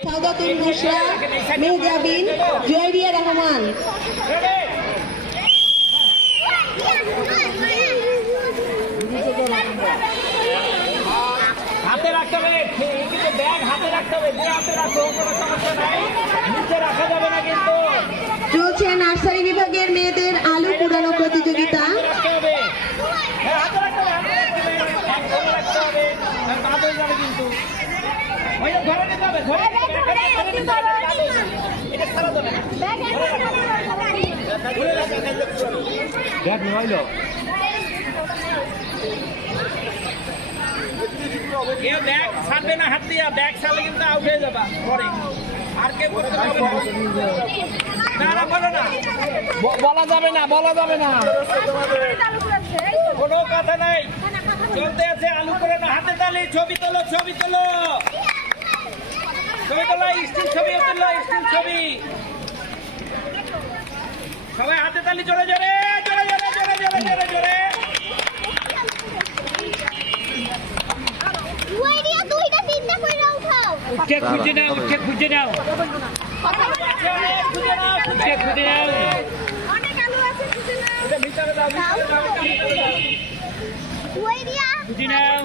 সাউদাতুল বুশরা মেহজাবিন জুয়াইরিয়া রহমান। হাতে রাখতে হবে কিন্তু ব্যাগ হাতে রাখতে হবে যে হাতে রাখো কোনো সমস্যা নাই। নিচে রাখা যাবে না কিন্তু। চলছে নার্সারি বিভাগের মেয়েদের আলু কুড়ানো প্রতিযোগিতা। হ্যাঁ, ধরে নিতে হবে ধরে ব্যাগ নইলো কেউ ব্যাগ ছাড়বে না হাত দিয়া ব্যাগ ছাড়লে কিন্তু আউট হয়ে যাবা পরে। আর কেউ করতে পারবে না। না বলো না। বলা যাবে না বলা যাবে না। কোনো কথা নাই। চলতে আছে আলু করে না হাতে তালি ছবি তোলো ছবি তোলো ছবি তোলো স্টিল ছবি তোলো স্টিল ছবি। সবাই হাতে তালি জোরে জোরে জোরে জোরে জোরে উঠে খুঁজে নাও উঠে খুঁজে নাও। উঠে খুঁজে নাও। খুঁজে নাও।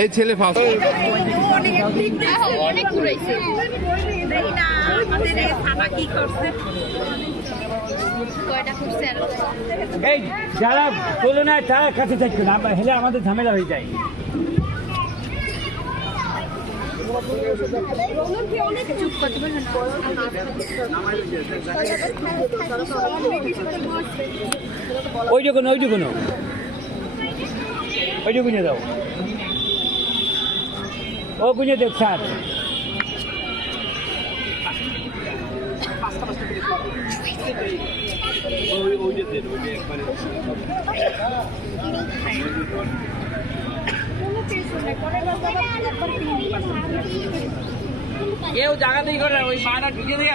এই ছেলে ফার্স্ট অনেক না তারা কাছে থাকবে না হেলে আমাদের ঝামেলা হয়ে যায়। ওইটুকু ওইটুকু ওইটুকু গুঁজে দাও ও গুঁজে দেব স্যার ওই ওই যে দেন ওই যে একবারে কেউ জায়গা দিয়ে করে ওই মাটা ঢুকে দিয়ে